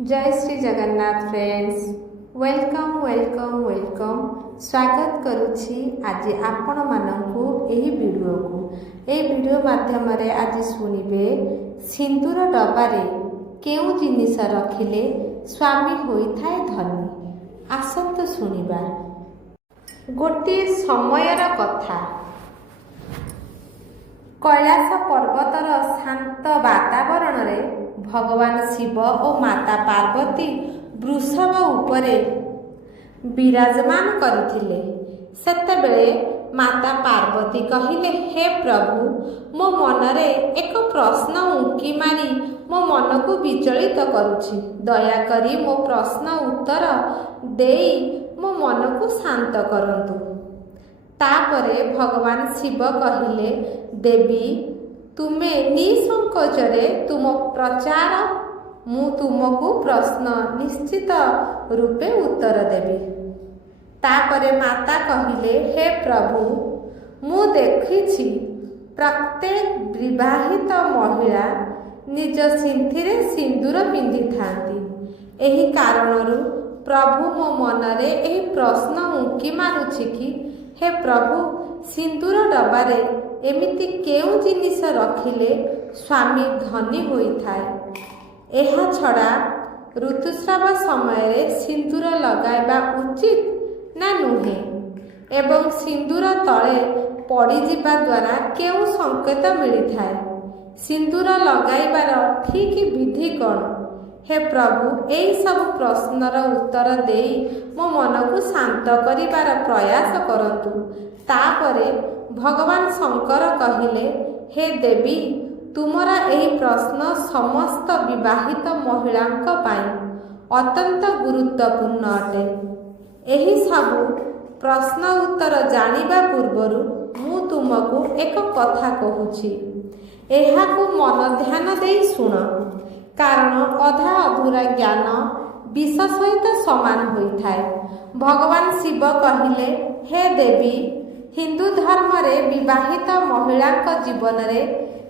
जय Shri Jagannath friends, welcome welcome welcome. स्वागत करुछि आज आपण मानकु एही वीडियो को। एही वीडियो माध्यम रे आज सुनिबे सिंदूर डबारे केउ जिनिस रखिले स्वामी होइथाय धनी। आसंत सुनिबा। गोटे समयर कथा। कैलाश पर्वतर शांत वातावरण रे भगवान शिव और माता पार्वती वृषभ उपरे विराजमान करथिले। सेतेबेले माता पार्वती कहिले, हे प्रभु, मो मनरे एक प्रश्न उंकी मारी मो मन को विचलित करुछि। दयाकरी मो प्रश्न उत्तर देई मो मन को शांत करंतु। तापरे भगवान शिव कहिले, देवी, तुमे निसंकोचरे तुम प्रचार, मु तुमको प्रश्न निश्चित रूपे उत्तर देवी। तापरे माता कहिले, हे प्रभु, मु देखिछि प्रत्येक विवाहित महिला निज सिंथिरे सिंदूर पिंधि थांती। एही कारणरू प्रभु मो मनरे एही प्रश्न उंकी मारुछि कि, हे प्रभु, सिंदूर डबारे एमिति केउ जिनिस रखिले स्वामी धनी होइथाय। एहा छड़ा ऋतुस्राव समय सिंदूर लगाइबा उचित ना नुहे एवं सिंदूर तले पड़ीजिबा द्वारा केउ संकेत मिलिथाय। सिंदूर लगाइबार ठीक विधि कौन? हे प्रभु, एही सब प्रश्नर उत्तर देई मो मन को शांत करिबार प्रयास करंतु। तापरे भगवान शंकर कहिले, हे देवी, तुमरा एही प्रश्न समस्त विवाहित महिलांक पाई अत्यंत गुरुत्वपूर्ण अटे। एही सब प्रश्न उत्तर जानिबा पूर्वरु मु तुमको एक कथा कहूछि। एहाकु मन ध्यान देई सुन, कारण अधा अधूरा ज्ञान विष सहित समान होइथाय। भगवान शिव कहिले, हे देवी, हिंदू धर्म रे विवाहित महिलांक जीवन रे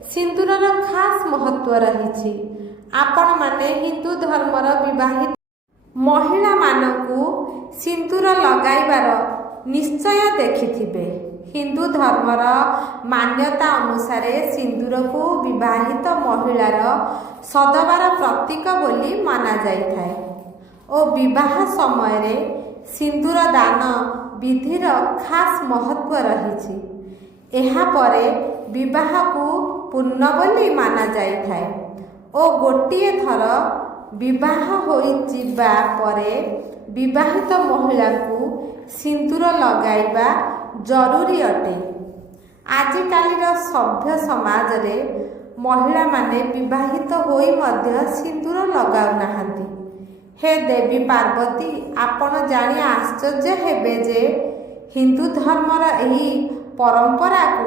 सिंदूरर खास महत्व रहिछि। आपण माने हिंदू धर्मर विवाहित महिला मानकु सिंदूर लगाइबार निश्चय देखिथिबे। हिंदू धर्मर मान्यता अनुसार सिंदूर को विवाहित महिलार सदबार प्रतीक बोली माना जाइथाय और विवाह समय रे सिंदूर दान विधिर खास महत्व रहिछि। एहा परे विवाह को पूर्ण बोली माना जाइथाय और गोटिए थर विवाह होई जिबा परे विवाहित महिला को सिंदूर लगाइबा जरूरी अटे। आजिकालीर सभ्य समाज रे महिला माने विवाहित होई मध्य सिंदूर लगाउ नाहांती। हे देवी पार्वती, आपण जानी आश्चर्य हेबे जे हिंदू धर्मर एही परंपरा को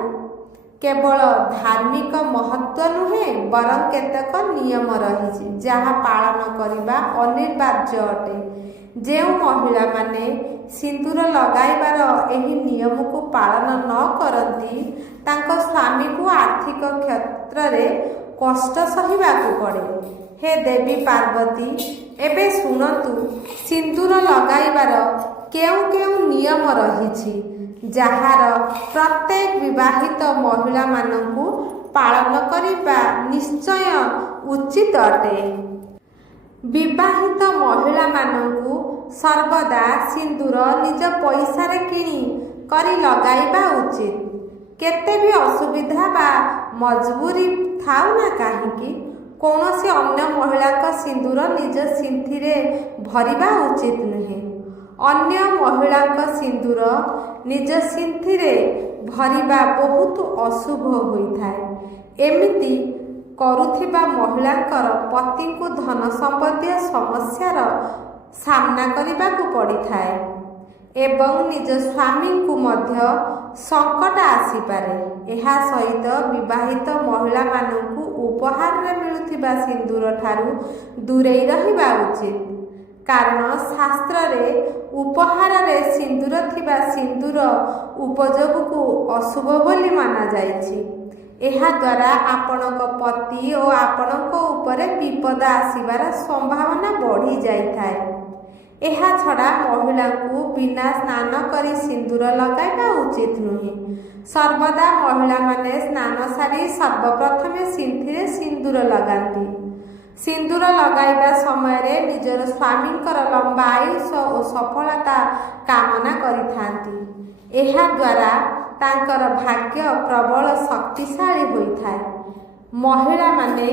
केवल धार्मिक महत्व नुहे बरं केतक नियम रहिछि जहा पालन करिबा अनिवार्य अटे। जेउ महिला माने सिंदूर लगाइबार एही नियम को पालन न करती तांको स्वामी को आर्थिक क्षेत्र रे कष्ट सहिबाकु पड़े। हे देवी पार्वती, एबे सुनतु, सिंदूर लगाइबार केउ केउ नियम रहिछि जहार प्रत्येक विवाहित महिला मानकु पालन करिबा निश्चय उचित अटे। विवाहित महिला मानकु सर्वदा सिंदूर निज पैसा रे किणी करी लगाइबा उचित। केते भी असुविधा बा मजबूरी थाउ ना काहेकि कौनसी अन्य महिला का सिंदूर निज सिंथिरे भरिबा उचित नुहे। अन्य महिला का सिंदूर निज सिंथिरे भरिबा बहुत अशुभ होइथाय। एमिति करुथिबा महिलांकर पति को धन संबंधी समस्यार सामना करिबाकु पड़िथाय एवं निज स्वामी को मध्य संकट आसीपारे। एहा सहित विवाहित महिला मानकु उपहार रे मिलुथिबा सिंदूर ठारू दूरेई रहिबा उचित, कारण शास्त्र रे उपहार रे सिंदूर थिबा सिंदूर उपयोग को अशुभ बोली माना जाइछि। ଏହାଦ୍ୱାରା ଆପଣଙ୍କ ପତି ଓ ଆପଣଙ୍କ ଉପରେ ବିପଦ ଆସିବାର ସମ୍ଭାବନା ବଢ଼ି ଯାଇଥାଏ। ଏହା ଛଡ଼ା ମହିଳାଙ୍କୁ ବିନା ସ୍ନାନ କରି ସିନ୍ଦୁର ଲଗାଇବା ଉଚିତ ନୁହେଁ। ସର୍ବଦା ମହିଳାମାନେ ସ୍ନାନ ସାରି ସର୍ବପ୍ରଥମେ ସିନ୍ଥିରେ ସିନ୍ଦୁର ଲଗାନ୍ତି। ସିନ୍ଦୁର ଲଗାଇବା ସମୟରେ ନିଜର ସ୍ୱାମୀଙ୍କର ଲମ୍ବା ଆୟୁଷ ଓ ସଫଳତା କାମନା କରିଥାନ୍ତି। ଏହାଦ୍ୱାରା ତାଙ୍କର ଭାଗ୍ୟ ପ୍ରବଳ ଶକ୍ତିଶାଳୀ ହୋଇଥାଏ। ମହିଳାମାନେ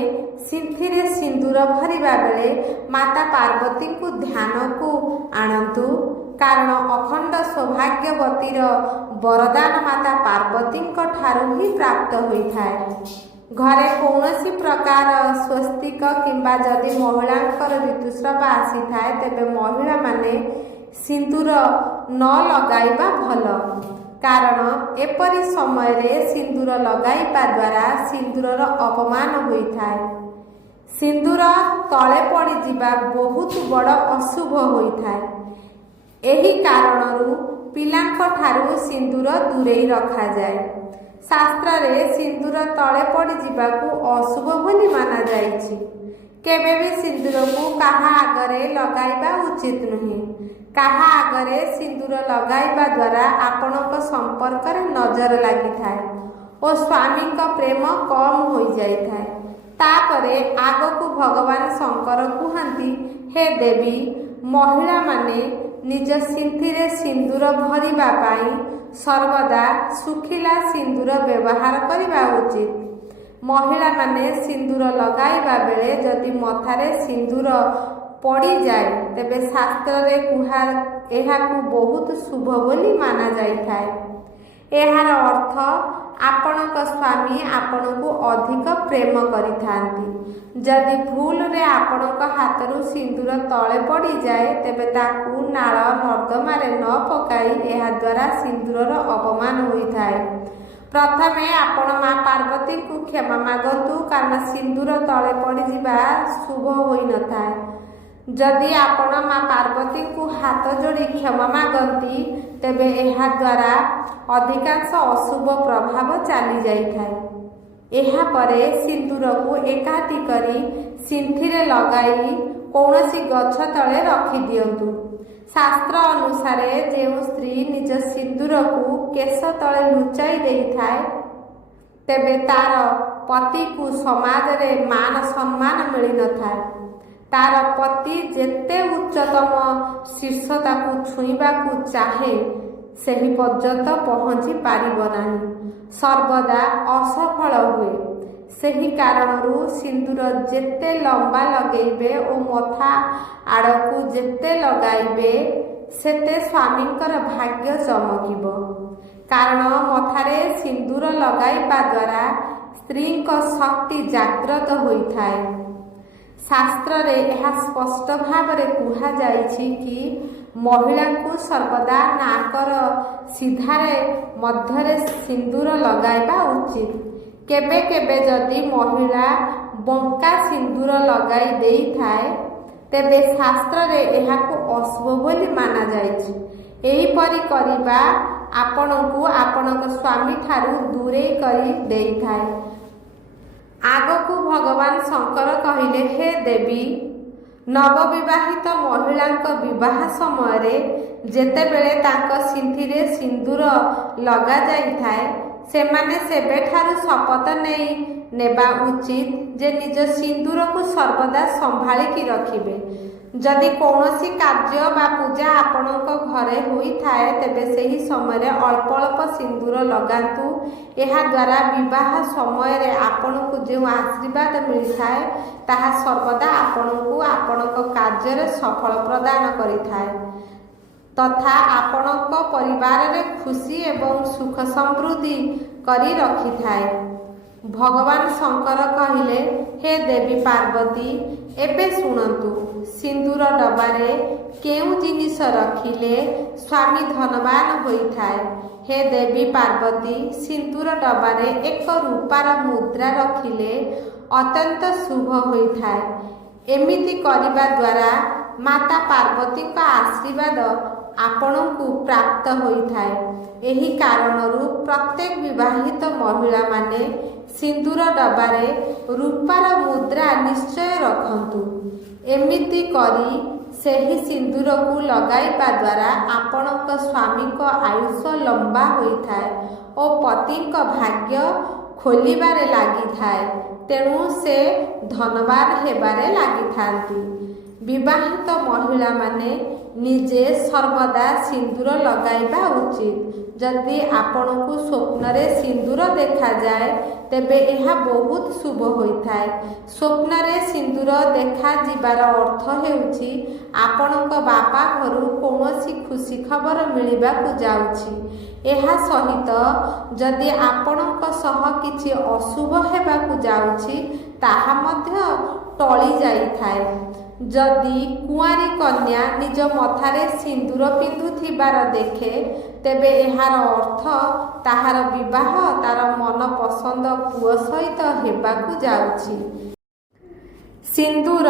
ସିନ୍ଥିରେ ସିନ୍ଦୁର ଭରିବା ବେଳେ ମାତା ପାର୍ବତୀଙ୍କୁ ଧ୍ୟାନକୁ ଆଣନ୍ତୁ, କାରଣ ଅଖଣ୍ଡ ସୌଭାଗ୍ୟବତୀର ବରଦାନ ମାତା ପାର୍ବତୀଙ୍କ ଠାରୁ ହିଁ ପ୍ରାପ୍ତ ହୋଇଥାଏ। ଘରେ କୌଣସି ପ୍ରକାର ସ୍ୱସ୍ତିକ କିମ୍ବା ଯଦି ମହିଳାଙ୍କର ଋତୁସ୍ରାବ ଆସିଥାଏ ତେବେ ମହିଳାମାନେ ସିନ୍ଦୁର ନ ଲଗାଇବା ଭଲ, କାରଣ ଏପରି ସମୟରେ ସିନ୍ଦୁର ଲଗାଇବା ଦ୍ୱାରା ସିନ୍ଦୁରର ଅପମାନ ହୋଇଥାଏ। ସିନ୍ଦୁର ତଳେ ପଡ଼ିଯିବା ବହୁତ ବଡ଼ ଅଶୁଭ ହୋଇଥାଏ। ଏହି କାରଣରୁ ପିଲାଙ୍କ ଠାରୁ ସିନ୍ଦୁର ଦୂରେଇ ରଖାଯାଏ। ଶାସ୍ତ୍ରରେ ସିନ୍ଦୁର ତଳେ ପଡ଼ିଯିବାକୁ ଅଶୁଭ ବୋଲି ମାନାଯାଇଛି। କେବେ ବି ସିନ୍ଦୁରକୁ କାହା ଆଗରେ ଲଗାଇବା ଉଚିତ ନୁହେଁ। କାହା ଆଗରେ ସିନ୍ଦୁର ଲଗାଇବା ଦ୍ୱାରା ଆପଣଙ୍କ ସମ୍ପର୍କରେ ନଜର ଲାଗିଥାଏ ଓ ସ୍ୱାମୀଙ୍କ ପ୍ରେମ କମ୍ ହୋଇଯାଇଥାଏ। ତାପରେ ଆଗକୁ ଭଗବାନ ଶଙ୍କର କୁହନ୍ତି, ହେ ଦେବୀ, ମହିଳାମାନେ ନିଜ ସିନ୍ଥିରେ ସିନ୍ଦୁର ଭରିବା ପାଇଁ ସର୍ବଦା ଶୁଖିଲା ସିନ୍ଦୁର ବ୍ୟବହାର କରିବା ଉଚିତ। ମହିଳାମାନେ ସିନ୍ଦୁର ଲଗାଇବା ବେଳେ ଯଦି ମଥାରେ ସିନ୍ଦୁର ପଡ଼ିଯାଏ ତେବେ ଶାସ୍ତ୍ରରେ ଏହାକୁ ବହୁତ ଶୁଭ ବୋଲି ମାନାଯାଇଥାଏ। ଏହାର ଅର୍ଥ ଆପଣଙ୍କ ସ୍ୱାମୀ ଆପଣଙ୍କୁ ଅଧିକ ପ୍ରେମ କରିଥାନ୍ତି। ଯଦି ଭୁଲରେ ଆପଣଙ୍କ ହାତରୁ ସିନ୍ଦୁର ତଳେ ପଡ଼ିଯାଏ ତେବେ ତାକୁ ନାଳ ନର୍ଦ୍ଦମାରେ ନ ପକାଇ ଏହାଦ୍ୱାରା ସିନ୍ଦୁରର ଅପମାନ ହୋଇଥାଏ। ପ୍ରଥମେ ଆପଣ ମା ପାର୍ବତୀଙ୍କୁ କ୍ଷମା ମାଗନ୍ତୁ, କାରଣ ସିନ୍ଦୁର ତଳେ ପଡ଼ିଯିବା ଶୁଭ ହୋଇନଥାଏ। ଯଦି ଆପଣ ମା ପାର୍ବତୀଙ୍କୁ ହାତ ଯୋଡ଼ି କ୍ଷମା ମାଗନ୍ତି ତେବେ ଏହାଦ୍ୱାରା ଅଧିକାଂଶ ଅଶୁଭ ପ୍ରଭାବ ଚାଲିଯାଇଥାଏ। ଏହାପରେ ସିନ୍ଦୁରକୁ ଏକାଠି କରି ସିନ୍ଥିରେ ଲଗାଇ କୌଣସି ଗଛ ତଳେ ରଖିଦିଅନ୍ତୁ। ଶାସ୍ତ୍ର ଅନୁସାରେ ଯେଉଁ ସ୍ତ୍ରୀ ନିଜ ସିନ୍ଦୁରକୁ କେଶ ତଳେ ଲୁଚାଇ ଦେଇଥାଏ ତେବେ ତାର ପତିକୁ ସମାଜରେ ମାନ ସମ୍ମାନ ମିଳିନଥାଏ। ତାର ପତି ଯେତେ ଉଚ୍ଚତମ ଶୀର୍ଷତାକୁ ଛୁଇଁବାକୁ ଚାହେଁ ସେହି ପର୍ଯ୍ୟନ୍ତ ପହଞ୍ଚି ପାରିବ ନାହିଁ, ସର୍ବଦା ଅସଫଳ ହୁଏ। ସେହି କାରଣରୁ ସିନ୍ଦୁର ଯେତେ ଲମ୍ବା ଲଗାଇବେ ଓ ମଥା ଆଡ଼କୁ ଯେତେ ଲଗାଇବେ ସେତେ ସ୍ୱାମୀଙ୍କର ଭାଗ୍ୟ ଚମକିବ। କାରଣ ମଥାରେ ସିନ୍ଦୁର ଲଗାଇବା ଦ୍ୱାରା ସ୍ତ୍ରୀଙ୍କ ଶକ୍ତି ଜାଗ୍ରତ ହୋଇଥାଏ। ଶାସ୍ତ୍ରରେ ଏହା ସ୍ପଷ୍ଟ ଭାବରେ କୁହାଯାଇଛି କି ମହିଳାଙ୍କୁ ସର୍ବଦା ନାକର ସିଧାରେ ମଧ୍ୟରେ ସିନ୍ଦୁର ଲଗାଇବା ଉଚିତ। କେବେ କେବେ ଯଦି ମହିଳା ବଙ୍କା ସିନ୍ଦୁର ଲଗାଇ ଦେଇଥାଏ ତେବେ ଶାସ୍ତ୍ରରେ ଏହାକୁ ଅଶୁଭ ବୋଲି ମାନାଯାଇଛି। ଏହିପରି କରିବା ଆପଣଙ୍କୁ ଆପଣଙ୍କ ସ୍ୱାମୀ ଠାରୁ ଦୂରେଇ କରି ଦେଇଥାଏ। ଆଗକୁ ଭଗବାନ ଶଙ୍କର କହିଲେ, ହେ ଦେବୀ, ନବବିବାହିତ ମହିଳାଙ୍କ ବିବାହ ସମୟରେ ଯେତେବେଳେ ତାଙ୍କ ସିନ୍ଥିରେ ସିନ୍ଦୁର ଲଗାଯାଇଥାଏ ସେମାନେ ସେବେଠାରୁ ଶପଥ ନେବା ଉଚିତ ଯେ ନିଜ ସିନ୍ଦୁରକୁ ସର୍ବଦା ସମ୍ଭାଳିକି ରଖିବେ। ଯଦି କୌଣସି କାର୍ଯ୍ୟ ବା ପୂଜା ଆପଣଙ୍କ ଘରେ ହୋଇଥାଏ ତେବେ ସେହି ସମୟରେ ଅଳ୍ପ ଅଳ୍ପ ସିନ୍ଦୁର ଲଗାନ୍ତୁ। ଏହାଦ୍ୱାରା ବିବାହ ସମୟରେ ଆପଣଙ୍କୁ ଯେଉଁ ଆଶୀର୍ବାଦ ମିଳିଥାଏ ତାହା ସର୍ବଦା ଆପଣଙ୍କୁ ଆପଣଙ୍କ କାର୍ଯ୍ୟରେ ସଫଳ ପ୍ରଦାନ କରିଥାଏ ତଥା ଆପଣଙ୍କ ପରିବାରରେ ଖୁସି ଏବଂ ସୁଖ ସମୃଦ୍ଧି କରି ରଖିଥାଏ। ଭଗବାନ ଶଙ୍କର କହିଲେ, ହେ ଦେବୀ ପାର୍ବତୀ, ଏବେ ଶୁଣନ୍ତୁ, ସିନ୍ଦୁର ଡବାରେ କେଉଁ ଜିନିଷ ରଖିଲେ ସ୍ୱାମୀ ଧନବାନ ହୋଇଥାଏ? ହେ ଦେବୀ ପାର୍ବତୀ, ସିନ୍ଦୁର ଡବାରେ ଏକ ରୂପାର ମୁଦ୍ରା ରଖିଲେ ଅତ୍ୟନ୍ତ ଶୁଭ ହୋଇଥାଏ। ଏମିତି କରିବା ଦ୍ୱାରା ମାତା ପାର୍ବତୀଙ୍କ ଆଶୀର୍ବାଦ ଆପଣଙ୍କୁ ପ୍ରାପ୍ତ ହୋଇଥାଏ। ଏହି କାରଣରୁ ପ୍ରତ୍ୟେକ ବିବାହିତ ମହିଳାମାନେ ସିନ୍ଦୁର ଡବାରେ ରୂପାର ମୁଦ୍ରା ନିଶ୍ଚୟ ରଖନ୍ତୁ। ଏମିତି କରି ସେହି ସିନ୍ଦୁରକୁ ଲଗାଇବା ଦ୍ୱାରା ଆପଣଙ୍କ ସ୍ୱାମୀଙ୍କ ଆୟୁଷ ଲମ୍ବା ହୋଇଥାଏ ଓ ପତିଙ୍କ ଭାଗ୍ୟ ଖୋଲିବାରେ ଲାଗିଥାଏ। ତେଣୁ ସେ ଧନବାନ ହେବାରେ ଲାଗିଥାନ୍ତି। ବିବାହିତ ମହିଳାମାନେ ନିଜେ ସର୍ବଦା ସିନ୍ଦୁର ଲଗାଇବା ଉଚିତ। ଯଦି ଆପଣଙ୍କୁ ସ୍ୱପ୍ନରେ ସିନ୍ଦୁର ଦେଖାଯାଏ ତେବେ ଏହା ବହୁତ ଶୁଭ ହୋଇଥାଏ। ସ୍ୱପ୍ନରେ ସିନ୍ଦୁର ଦେଖାଯିବାର ଅର୍ଥ ହେଉଛି ଆପଣଙ୍କ ବାପା ଘରୁ କୌଣସି ଖୁସି ଖବର ମିଳିବାକୁ ଯାଉଛି। ଏହା ସହିତ ଯଦି ଆପଣଙ୍କ ସହ କିଛି ଅଶୁଭ ହେବାକୁ ଯାଉଛି ତାହା ମଧ୍ୟ ଟଳି ଯାଇଥାଏ। ଯଦି କୁଆଁରୀ କନ୍ୟା ନିଜ ମଥାରେ ସିନ୍ଦୁର ପିନ୍ଧୁଥିବାର ଦେଖେ ତେବେ ଏହାର ଅର୍ଥ ତାହାର ବିବାହ ତାର ମନପସନ୍ଦ ପୁଅ ସହିତ ହେବାକୁ ଯାଉଛି। ସିନ୍ଦୁର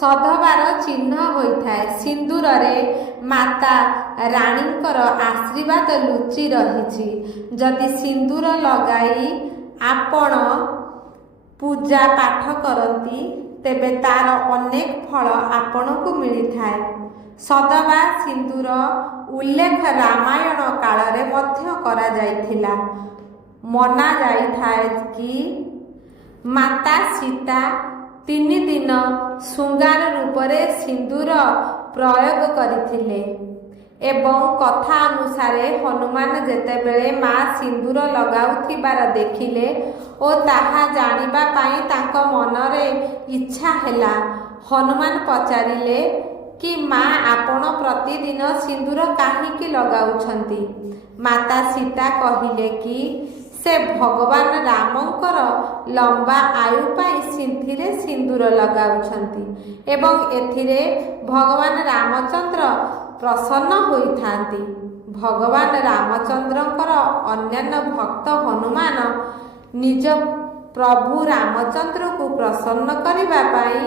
ସଧବାର ଚିହ୍ନ ହୋଇଥାଏ। ସିନ୍ଦୁରରେ ମାତା ରାଣୀଙ୍କର ଆଶୀର୍ବାଦ ଲୁଚି ରହିଛି। ଯଦି ସିନ୍ଦୁର ଲଗାଇ ଆପଣ ପୂଜା ପାଠ କରନ୍ତି ତେବେ ତାର ଅନେକ ଫଳ ଆପଣଙ୍କୁ ମିଳିଥାଏ। ସଧବା ସିନ୍ଦୁର ଉଲ୍ଲେଖ ରାମାୟଣ କାଳରେ ମଧ୍ୟ କରାଯାଇଥିଲା। ମନାଯାଇଥାଏ କି ମାତା ସୀତା 3 ଦିନ ଶୃଙ୍ଗାର ରୂପରେ ସିନ୍ଦୁର ପ୍ରୟୋଗ କରିଥିଲେ ଏବଂ କଥା ଅନୁସାରେ ହନୁମାନ ଯେତେବେଳେ ମା ସିନ୍ଦୁର ଲଗାଉଥିବାର ଦେଖିଲେ ଓ ତାହା ଜାଣିବା ପାଇଁ ତାଙ୍କ ମନରେ ଇଚ୍ଛା ହେଲା। ହନୁମାନ ପଚାରିଲେ କି ମା ଆପଣ ପ୍ରତିଦିନ ସିନ୍ଦୁର କାହିଁକି ଲଗାଉଛନ୍ତି? ମାତା ସୀତା କହିଲେ କି ସେ ଭଗବାନ ରାମଙ୍କର ଲମ୍ବା ଆୟୁ ପାଇଁ ସିନ୍ଥିରେ ସିନ୍ଦୁର ଲଗାଉଛନ୍ତି ଏବଂ ଏଥିରେ ଭଗବାନ ରାମଚନ୍ଦ୍ର ପ୍ରସନ୍ନ ହୋଇଥାନ୍ତି। ଭଗବାନ ରାମଚନ୍ଦ୍ରଙ୍କର ଅନ୍ୟାନ୍ୟ ଭକ୍ତ ହନୁମାନ ନିଜ ପ୍ରଭୁ ରାମଚନ୍ଦ୍ରଙ୍କୁ ପ୍ରସନ୍ନ କରିବା ପାଇଁ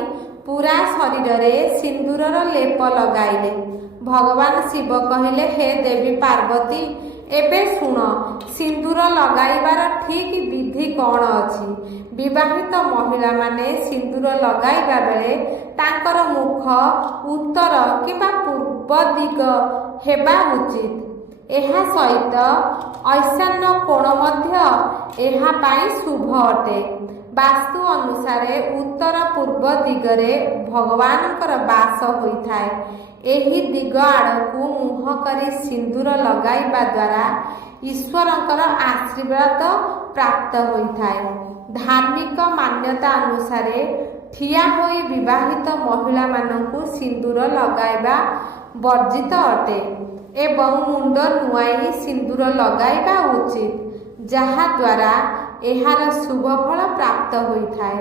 ପୁରା ଶରୀରରେ ସିନ୍ଦୁରର ଲେପ ଲଗାଇଲେ। ଭଗବାନ ଶିବ କହିଲେ ହେ ଦେବୀ ପାର୍ବତୀ ଏବେ ଶୁଣ ସିନ୍ଦୁର ଲଗାଇବାର ଠିକ୍ ବିଧି କ'ଣ ଅଛି। ବିବାହିତ ମହିଳାମାନେ ସିନ୍ଦୁର ଲଗାଇବା ବେଳେ ତାଙ୍କର ମୁଖ ଉତ୍ତର କିମ୍ବା ପୂର୍ବ ଦିଗ ହେବା ଉଚିତ। ଏହା ସହିତ ଐଶାନ୍ୟ କୋଣ ମଧ୍ୟ ଏହା ପାଇଁ ଶୁଭ ଅଟେ। ବାସ୍ତୁ ଅନୁସାରେ ଉତ୍ତର ପୂର୍ବ ଦିଗରେ ଭଗବାନଙ୍କର ବାସ ହୋଇଥାଏ। ଏହି ଦିଗ ଆଡ଼କୁ ମୁହଁ କରି ସିନ୍ଦୁର ଲଗାଇବା ଦ୍ୱାରା ଈଶ୍ୱରଙ୍କର ଆଶୀର୍ବାଦ ପ୍ରାପ୍ତ ହୋଇଥାଏ। ଧାର୍ମିକ ମାନ୍ୟତା ଅନୁସାରେ ଠିଆ ହୋଇ ବିବାହିତ ମହିଳାମାନଙ୍କୁ ସିନ୍ଦୁର ଲଗାଇବା ବର୍ଜିତ ଅଟେ ଏବଂ ମୁଣ୍ଡ ନୁଆଁଇ ସିନ୍ଦୁର ଲଗାଇବା ଉଚିତ, ଯାହାଦ୍ୱାରା ଏହାର ଶୁଭ ଫଳ ପ୍ରାପ୍ତ ହୋଇଥାଏ।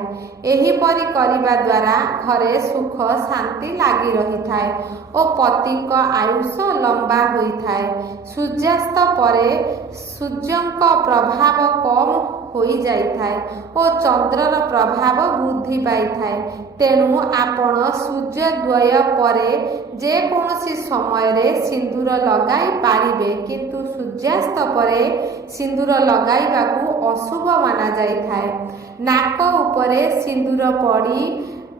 ଏହିପରି କରିବା ଦ୍ୱାରା ଘରେ ସୁଖ ଶାନ୍ତି ଲାଗି ରହିଥାଏ ଓ ପତିଙ୍କ ଆୟୁଷ ଲମ୍ବା ହୋଇଥାଏ। ସୂର୍ଯ୍ୟାସ୍ତ ପରେ ସୂର୍ଯ୍ୟଙ୍କ ପ୍ରଭାବ କମ୍ ହୋଇଯାଇଥାଏ ଓ ଚନ୍ଦ୍ରର ପ୍ରଭାବ ବୃଦ୍ଧି ପାଇଥାଏ। ତେଣୁ ଆପଣ ସୂର୍ଯ୍ୟୋଦୟ ପରେ ଯେକୌଣସି ସମୟରେ ସିନ୍ଦୁର ଲଗାଇ ପାରିବେ, କିନ୍ତୁ ସୂର୍ଯ୍ୟାସ୍ତ ପରେ ସିନ୍ଦୁର ଲଗାଇବାକୁ ଅଶୁଭ ମାନାଯାଇଥାଏ। ନାକ ଉପରେ ସିନ୍ଦୁର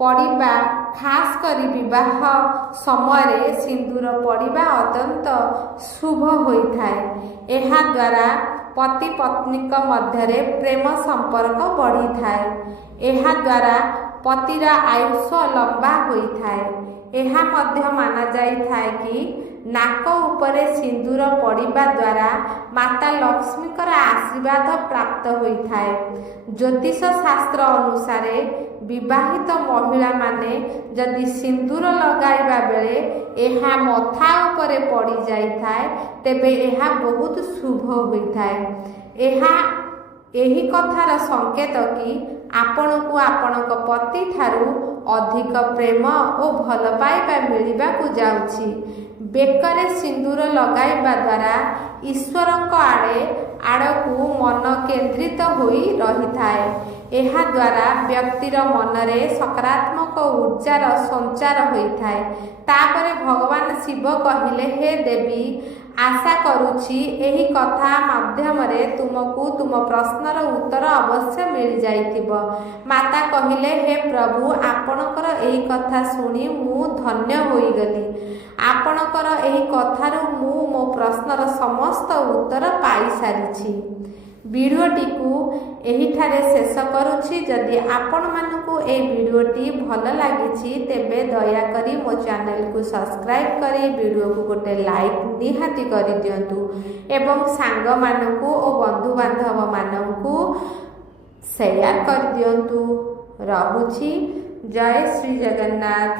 ପଡ଼ିବା ଖାସ୍ କରି ବିବାହ ସମୟରେ ସିନ୍ଦୁର ପଡ଼ିବା ଅତ୍ୟନ୍ତ ଶୁଭ ହୋଇଥାଏ। ଏହାଦ୍ୱାରା ପତି ପତ୍ନୀଙ୍କ ମଧ୍ୟରେ ପ୍ରେମ ସମ୍ପର୍କ ବଢ଼ିଥାଏ। ଏହାଦ୍ୱାରା ପତିର ଆୟୁଷ ଲମ୍ବା ହୋଇଥାଏ। ଏହା ମଧ୍ୟ ମାନାଯାଇଥାଏ କି ନାକ ଉପରେ ସିନ୍ଦୁର ପଡ଼ିବା ଦ୍ୱାରା ମାତା ଲକ୍ଷ୍ମୀଙ୍କର ଆଶୀର୍ବାଦ ପ୍ରାପ୍ତ ହୋଇଥାଏ। ଜ୍ୟୋତିଷ ଶାସ୍ତ୍ର ଅନୁସାରେ ବିବାହିତ ମହିଳାମାନେ ଯଦି ସିନ୍ଦୁର ଲଗାଇବା ବେଳେ ଏହା ମଥା ଉପରେ ପଡ଼ିଯାଇଥାଏ ତେବେ ଏହା ବହୁତ ଶୁଭ ହୋଇଥାଏ। ଏହି କଥାର ସଂକେତ କି ଆପଣଙ୍କୁ ଆପଣଙ୍କ ପତି ଠାରୁ ଅଧିକ ପ୍ରେମ ଓ ଭଲ ପାଇବା ମିଳିବାକୁ ଯାଉଛି। ବେକରେ ସିନ୍ଦୁର ଲଗାଇବା ଦ୍ୱାରା ଈଶ୍ୱରଙ୍କ ଆଡ଼କୁ ମନ କେନ୍ଦ୍ରିତ ହୋଇ ରହିଥାଏ। ଏହାଦ୍ୱାରା ବ୍ୟକ୍ତିର ମନରେ ସକାରାତ୍ମକ ଉର୍ଜାର ସଞ୍ଚାର ହୋଇଥାଏ। ତାପରେ ଭଗବାନ ଶିବ କହିଲେ, ହେ ଦେବୀ, ଆଶା କରୁଛି ଏହି କଥା ମାଧ୍ୟମରେ ତୁମକୁ ତୁମ ପ୍ରଶ୍ନର ଉତ୍ତର ଅବଶ୍ୟ ମିଳିଯାଇଥିବ। ମାତା କହିଲେ, ହେ ପ୍ରଭୁ, ଆପଣଙ୍କର ଏହି କଥା ଶୁଣି ମୁଁ ଧନ୍ୟ ହୋଇଗଲି। ଆପଣଙ୍କର ଏହି କଥାରୁ ମୁଁ ମୋ ପ୍ରଶ୍ନର ସମସ୍ତ ଉତ୍ତର ପାଇସାରିଛି। ଭିଡ଼ିଓଟିକୁ ଏହିଠାରେ ଶେଷ କରୁଛି। ଯଦି ଆପଣମାନଙ୍କୁ ଏହି ଭିଡ଼ିଓଟି ଭଲ ଲାଗିଛି ତେବେ ଦୟାକରି ମୋ ଚ୍ୟାନେଲକୁ ସବସ୍କ୍ରାଇବ୍ କରି ଭିଡ଼ିଓକୁ ଗୋଟେ ଲାଇକ୍ ନିହାତି କରିଦିଅନ୍ତୁ ଏବଂ ସାଙ୍ଗମାନଙ୍କୁ ଓ ବନ୍ଧୁବାନ୍ଧବମାନଙ୍କୁ ସେୟାର କରିଦିଅନ୍ତୁ। ରହୁଛି। ଜୟ ଶ୍ରୀ ଜଗନ୍ନାଥ।